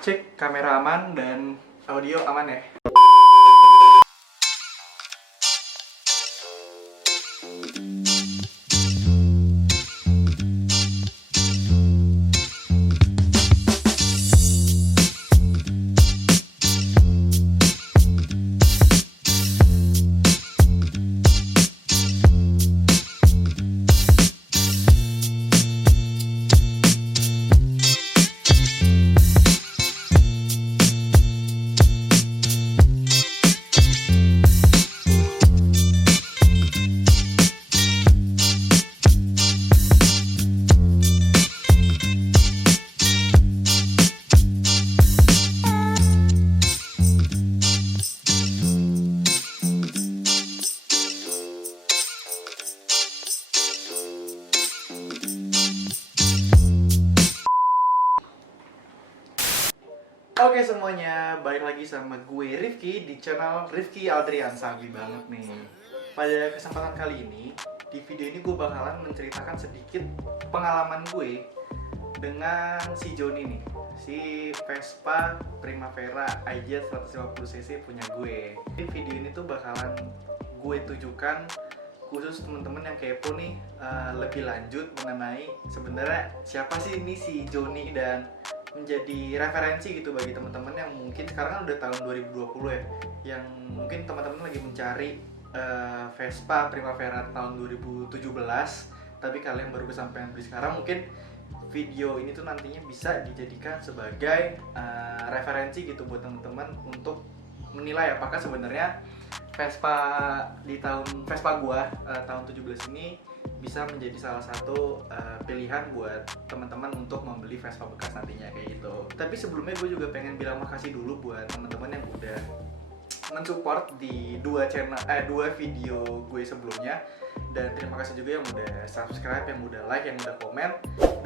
Cek kamera aman dan audio aman ya. Oke semuanya, balik lagi sama gue Rifki di channel Rifki Aldrian. Sabi banget nih. Pada kesempatan kali ini, di video ini gue bakalan menceritakan sedikit pengalaman gue dengan si Joni nih, si Vespa Primavera IJ 150cc punya gue. Di video ini tuh bakalan gue tujukan khusus temen-temen yang kepo nih, lebih lanjut mengenai sebenarnya siapa sih ini si Joni, dan menjadi referensi gitu bagi teman-teman yang mungkin sekarang kan udah tahun 2020 ya, yang mungkin teman-teman lagi mencari Vespa Primavera tahun 2017 tapi kalian baru kesampaian beli sekarang. Mungkin video ini tuh nantinya bisa dijadikan sebagai referensi gitu buat teman-teman untuk menilai apakah sebenarnya Vespa di Vespa gua tahun 17 ini bisa menjadi salah satu pilihan buat teman-teman untuk membeli Vespa bekas nantinya kayak gitu. Tapi sebelumnya gue juga pengen bilang makasih dulu buat teman-teman yang udah mensupport di dua video gue sebelumnya, dan terima kasih juga yang udah subscribe, yang udah like, yang udah komen.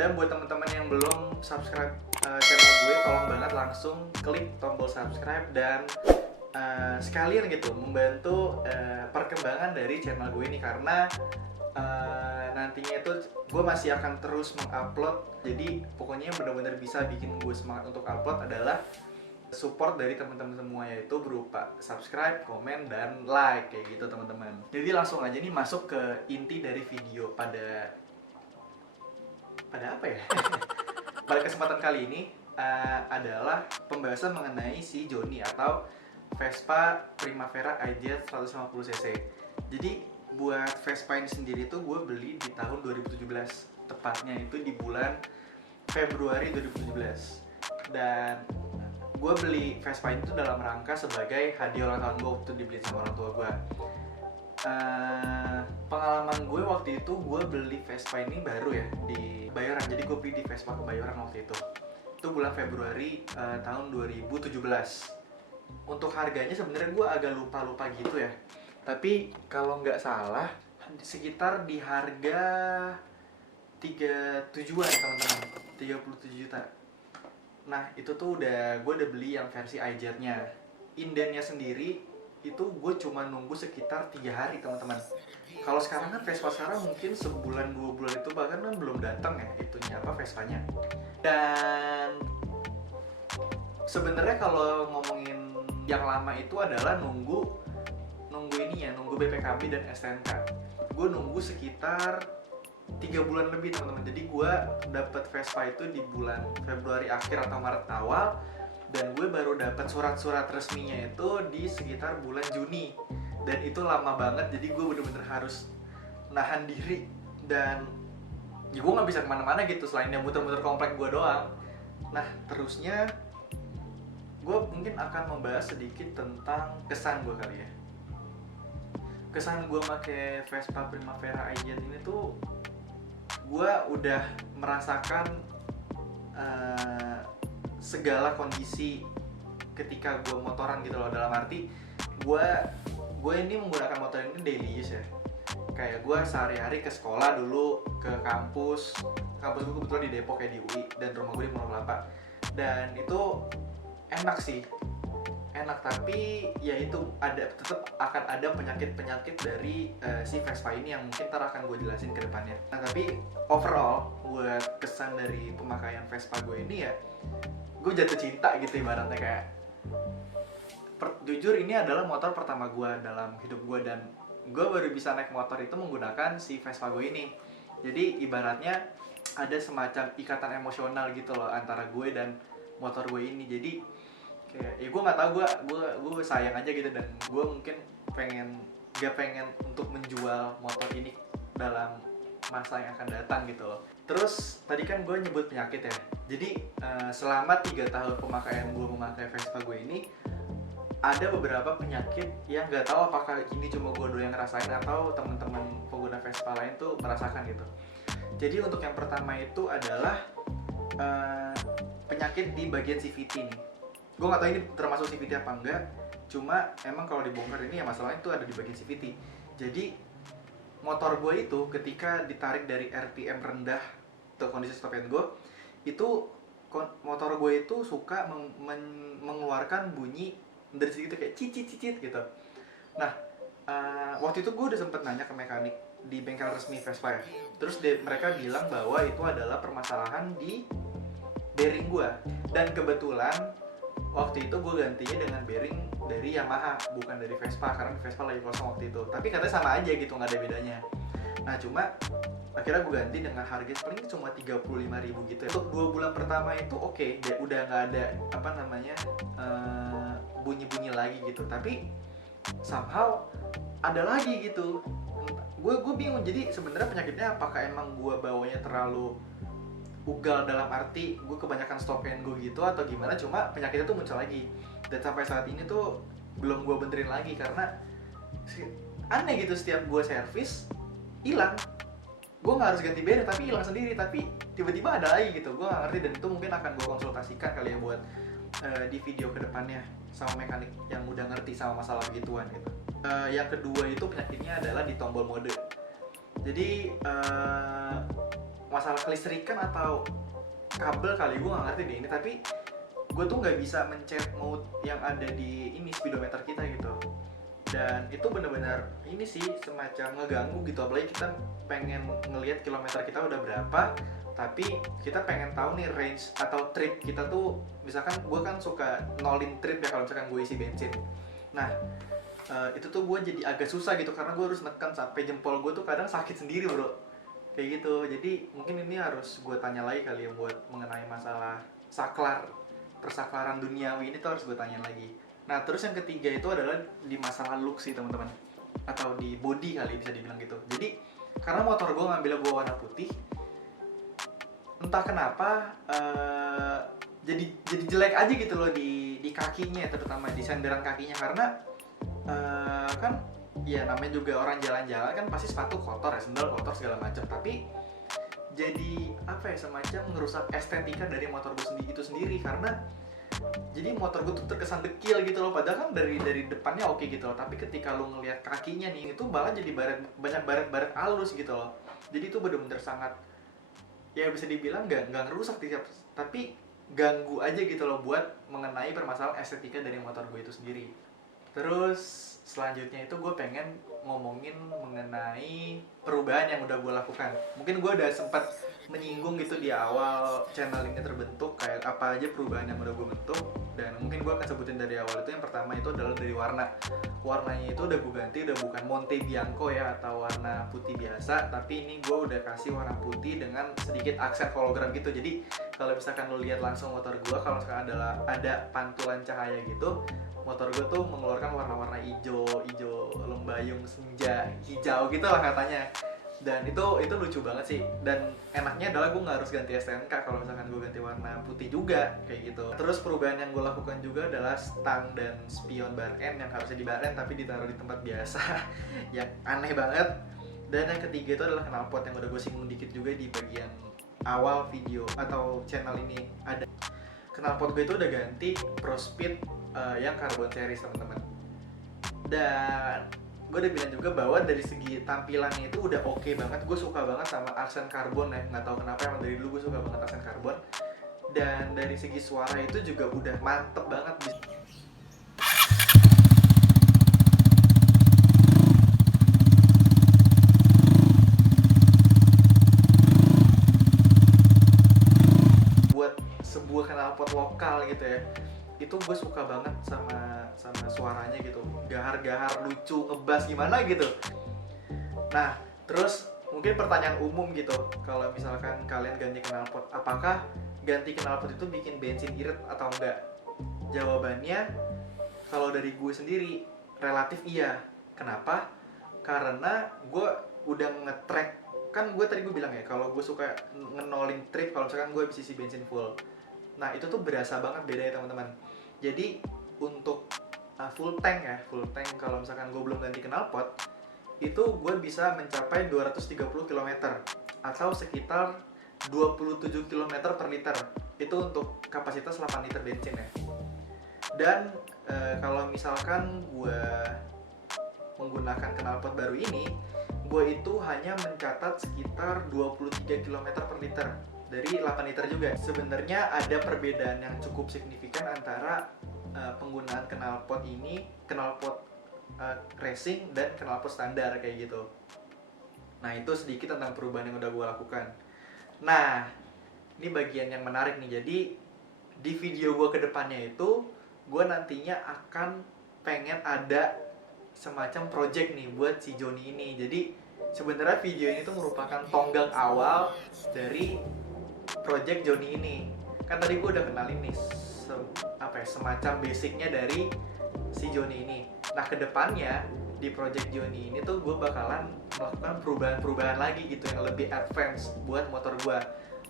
Dan buat teman-teman yang belum subscribe channel gue, tolong banget langsung klik tombol subscribe dan sekalian gitu membantu perkembangan dari channel gue ini, karena nantinya itu gue masih akan terus mengupload. Jadi pokoknya yang benar-benar bisa bikin gue semangat untuk upload adalah support dari teman-teman semua, yaitu berupa subscribe, komen, dan like kayak gitu teman-teman. Jadi langsung aja nih masuk ke inti dari video pada apa ya? Pada kesempatan kali ini adalah pembahasan mengenai si Joni atau Vespa Primavera IJ 150cc. Jadi buat Vespa ini sendiri tuh gue beli di tahun 2017, tepatnya itu di bulan Februari 2017. Dan gue beli Vespa ini tuh dalam rangka sebagai hadiah ulang tahun gue waktu dibeli sama orang tua gue. Pengalaman gue waktu itu, gue beli Vespa ini baru ya di Bayoran. Jadi gue beli di Vespa Kebayoran waktu itu bulan Februari tahun 2017. Untuk harganya sebenarnya gue agak lupa gitu ya, tapi kalau nggak salah sekitar di harga 37-an teman-teman, 37 juta. Nah itu tuh gue udah beli yang versi IJ-nya. Indennya sendiri itu gue cuma nunggu sekitar 3 hari teman-teman. Kalau sekarang kan Vespa sekarang mungkin sebulan 2 bulan itu bahkan kan belum datang ya itunya Vespanya. Dan sebenarnya kalau ngomongin yang lama itu adalah nunggu BPKB dan STNK. Gue nunggu sekitar 3 bulan lebih teman-teman. Jadi gue dapet Vespa itu di bulan Februari akhir atau Maret awal, dan gue baru dapat surat-surat resminya itu di sekitar bulan Juni. Dan itu lama banget, jadi gue bener-bener harus nahan diri, dan ya gue nggak bisa kemana-mana gitu selain yang muter-muter komplek gue doang. Nah terusnya gue mungkin akan membahas sedikit tentang kesan gue kali ya. Kesan gue pakai Vespa Primavera IJ ini tuh, gue udah merasakan segala kondisi ketika gue motoran gitu loh. Dalam arti gue ini menggunakan motor ini daily use ya. Kayak gue sehari-hari ke sekolah dulu, ke kampus gue kebetulan di Depok ya, di UI, dan rumah gue di Pondok Kelapa. Dan itu enak sih, tapi ya itu tetap akan ada penyakit dari si Vespa ini yang mungkin ntar akan gue jelasin ke depannya. Nah tapi overall buat kesan dari pemakaian Vespa gue ini ya, gue jatuh cinta gitu ibaratnya. Kayak jujur ini adalah motor pertama gue dalam hidup gue, dan gue baru bisa naik motor itu menggunakan si Vespa gue ini. Jadi ibaratnya ada semacam ikatan emosional gitu loh antara gue dan motor gue ini. Jadi kayak ya gue nggak tahu, gue sayang aja gitu, dan gue mungkin gak pengen untuk menjual motor ini dalam masa yang akan datang gitu loh. Terus tadi kan gue nyebut penyakit ya. Jadi selama 3 tahun pemakaian gue memakai Vespa gue ini, ada beberapa penyakit yang gak tahu apakah ini cuma gue doang yang ngerasain atau teman-teman pengguna Vespa lain tuh merasakan gitu. Jadi untuk yang pertama itu adalah penyakit di bagian CVT nih. Gue gak tahu ini termasuk CVT apa enggak, cuma emang kalau dibongkar ini ya masalahnya itu ada di bagian CVT. Jadi motor gue itu ketika ditarik dari RPM rendah atau kondisi stop and go, itu motor gue itu suka mengeluarkan bunyi dari situ kayak cicit gitu. Nah waktu itu gue udah sempet nanya ke mekanik di bengkel resmi Vespa ya. Terus mereka bilang bahwa itu adalah permasalahan di bearing gue. Dan kebetulan waktu itu gue gantinya dengan bearing dari Yamaha, bukan dari Vespa, karena Vespa lagi kosong waktu itu. Tapi katanya sama aja gitu, nggak ada bedanya. Nah cuma akhirnya gue ganti dengan harga paling cuma 35.000 gitu ya. Untuk 2 bulan pertama itu oke, udah nggak ada bunyi-bunyi lagi gitu. Tapi somehow ada lagi gitu. Gue bingung. Jadi sebenarnya penyakitnya apakah emang gue bawanya terlalu ugal dalam arti gue kebanyakan stop and go gitu atau gimana, cuma penyakitnya tuh muncul lagi. Dan sampai saat ini tuh belum gue benerin lagi karena aneh gitu, setiap gue servis hilang. Gue nggak harus ganti bearing tapi hilang sendiri, tapi tiba-tiba ada lagi gitu. Gue nggak ngerti, dan itu mungkin akan gue konsultasikan kali ya buat di video kedepannya sama mekanik yang udah ngerti sama masalah begituan gitu. Yang kedua itu penyakitnya adalah di tombol mode. Jadi masalah kelistrikan atau kabel kali, gue nggak ngerti deh ini, tapi gue tuh nggak bisa mencet mode yang ada di ini speedometer kita gitu. Dan itu benar-benar ini sih semacam ngeganggu gitu, apalagi kita pengen ngelihat kilometer kita udah berapa, tapi kita pengen tahu nih range atau trip kita tuh. Misalkan gue kan suka nolin trip ya kalau misalkan gue isi bensin. Nah itu tuh gue jadi agak susah gitu karena gue harus neken sampai jempol gue tuh kadang sakit sendiri bro, kayak gitu. Jadi mungkin ini harus gue tanya lagi kali ya buat mengenai masalah persaklaran duniawi ini tuh harus gue tanya lagi. Nah terus yang ketiga itu adalah di masalah look sih teman-teman, atau di body kali bisa dibilang gitu. Jadi karena motor gue ngambilnya gue warna putih, entah kenapa jadi jelek aja gitu loh di kakinya, terutama di senderan kakinya. Karena kan ya namanya juga orang jalan-jalan kan pasti sepatu kotor ya, sendal kotor segala macam, tapi jadi apa ya, semacam ngerusak estetika dari motor gue itu sendiri. Karena jadi motor gue tuh terkesan dekil gitu loh, padahal kan dari depannya oke gitu loh, tapi ketika lo ngelihat kakinya nih itu malah jadi banyak baret halus gitu loh. Jadi itu bener-bener sangat ya bisa dibilang nggak ngerusak tapi ganggu aja gitu loh buat mengenai permasalahan estetika dari motor gue itu sendiri. Terus selanjutnya itu gue pengen ngomongin mengenai perubahan yang udah gue lakukan. Mungkin gue udah sempat menyinggung gitu di awal channel ini terbentuk, kayak apa aja perubahan yang udah gue bentuk. Dan mungkin gue akan sebutin dari awal. Itu yang pertama itu adalah dari warnanya itu udah gue ganti, udah bukan Monte Bianco ya atau warna putih biasa, tapi ini gue udah kasih warna putih dengan sedikit aksen hologram gitu. Jadi kalau misalkan lo lihat langsung motor gue, kalau misalkan ada pantulan cahaya gitu, motor gue tuh mengeluarkan warna-warna hijau lembayung senja hijau gitu lah katanya. Dan itu lucu banget sih, dan enaknya adalah gue nggak harus ganti STNK kalau misalkan gue ganti warna putih juga kayak gitu. Terus perubahan yang gue lakukan juga adalah stang dan spion bar end yang harusnya di bar end tapi ditaruh di tempat biasa yang aneh banget. Dan yang ketiga itu adalah knalpot yang udah gue singgung dikit juga di bagian awal video atau channel ini. Ada knalpot gue itu udah ganti Pro Speed yang carbon series teman-teman. Dan gue udah bilang juga bahwa dari segi tampilannya itu udah oke banget. Gue suka banget sama aksen karbon ya, nggak tahu kenapa, emang dari dulu gue suka banget aksen karbon. Dan dari segi suara itu juga udah mantep banget. Buat sebuah knalpot lokal kenal gitu ya, itu gue suka banget sama suaranya gitu, gahar-gahar, lucu, ngebas gimana gitu. Nah, terus mungkin pertanyaan umum gitu, kalau misalkan kalian ganti knalpot, apakah ganti knalpot itu bikin bensin irit atau enggak? Jawabannya kalau dari gue sendiri relatif iya. Kenapa? Karena gue udah nge-track, kan gue tadi gue bilang ya kalau gue suka ngenolin trip kalau misalkan gue habis isi bensin full. Nah itu tuh berasa banget beda ya teman-teman. Jadi untuk full tank ya, full tank kalau misalkan gue belum ganti knalpot, itu gue bisa mencapai 230 km atau sekitar 27 km per liter. Itu untuk kapasitas 8 liter bensin ya. Dan kalau misalkan gue menggunakan knalpot baru ini, gue itu hanya mencatat sekitar 23 km per liter dari 8 liter juga. Sebenarnya ada perbedaan yang cukup signifikan antara penggunaan knalpot ini, knalpot racing dan knalpot standar kayak gitu. Nah itu sedikit tentang perubahan yang udah gue lakukan. Nah ini bagian yang menarik nih. Jadi di video gue kedepannya itu gue nantinya akan pengen ada semacam project nih buat si Joni ini. Jadi sebenarnya video ini tuh merupakan tonggak awal dari project Joni ini. Kan tadi gue udah kenalin nih semacam basicnya dari si Joni ini. Nah kedepannya di project Joni ini tuh gue bakalan melakukan perubahan-perubahan lagi gitu yang lebih advance buat motor gue.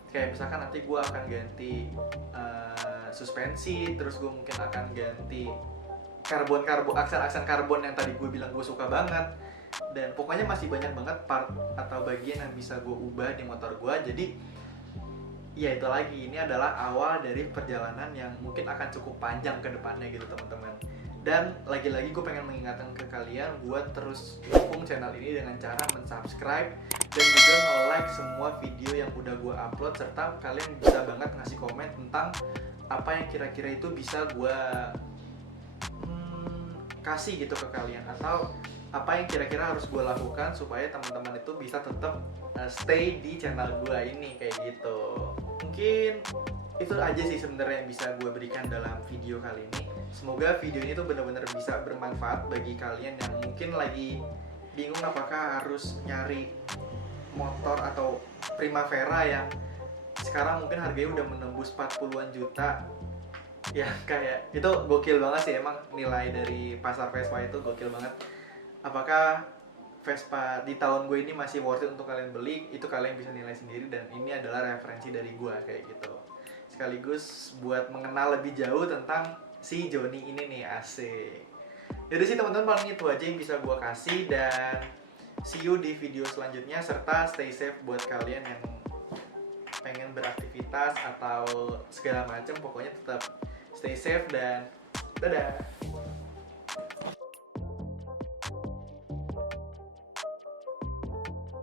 Kayak misalkan nanti gue akan ganti suspensi, terus gue mungkin akan ganti aksen karbon yang tadi gue bilang gue suka banget, dan pokoknya masih banyak banget part atau bagian yang bisa gue ubah di motor gue. Jadi ya itu lagi, ini adalah awal dari perjalanan yang mungkin akan cukup panjang ke depannya gitu teman-teman. Dan lagi-lagi gue pengen mengingatkan ke kalian buat terus dukung channel ini dengan cara mensubscribe dan juga nge-like semua video yang udah gue upload, serta kalian bisa banget ngasih komen tentang apa yang kira-kira itu bisa gue kasih gitu ke kalian, atau apa yang kira-kira harus gue lakukan supaya teman-teman itu bisa tetap stay di channel gue ini kayak gitu. Mungkin itu aja sih sebenarnya yang bisa gue berikan dalam video kali ini. Semoga video ini tuh benar-benar bisa bermanfaat bagi kalian yang mungkin lagi bingung apakah harus nyari motor atau Primavera yang sekarang mungkin harganya udah menembus 40-an juta. Ya kayak itu gokil banget sih, emang nilai dari pasar Vespa itu gokil banget. Apakah Vespa di tahun gue ini masih worth it untuk kalian beli? Itu kalian bisa nilai sendiri, dan ini adalah referensi dari gue kayak gitu. Sekaligus buat mengenal lebih jauh tentang si Joni ini nih, asik. Jadi sih teman-teman, paling itu aja yang bisa gue kasih, dan see you di video selanjutnya, serta stay safe buat kalian yang pengen beraktivitas atau segala macam. Pokoknya tetap stay safe dan dadah.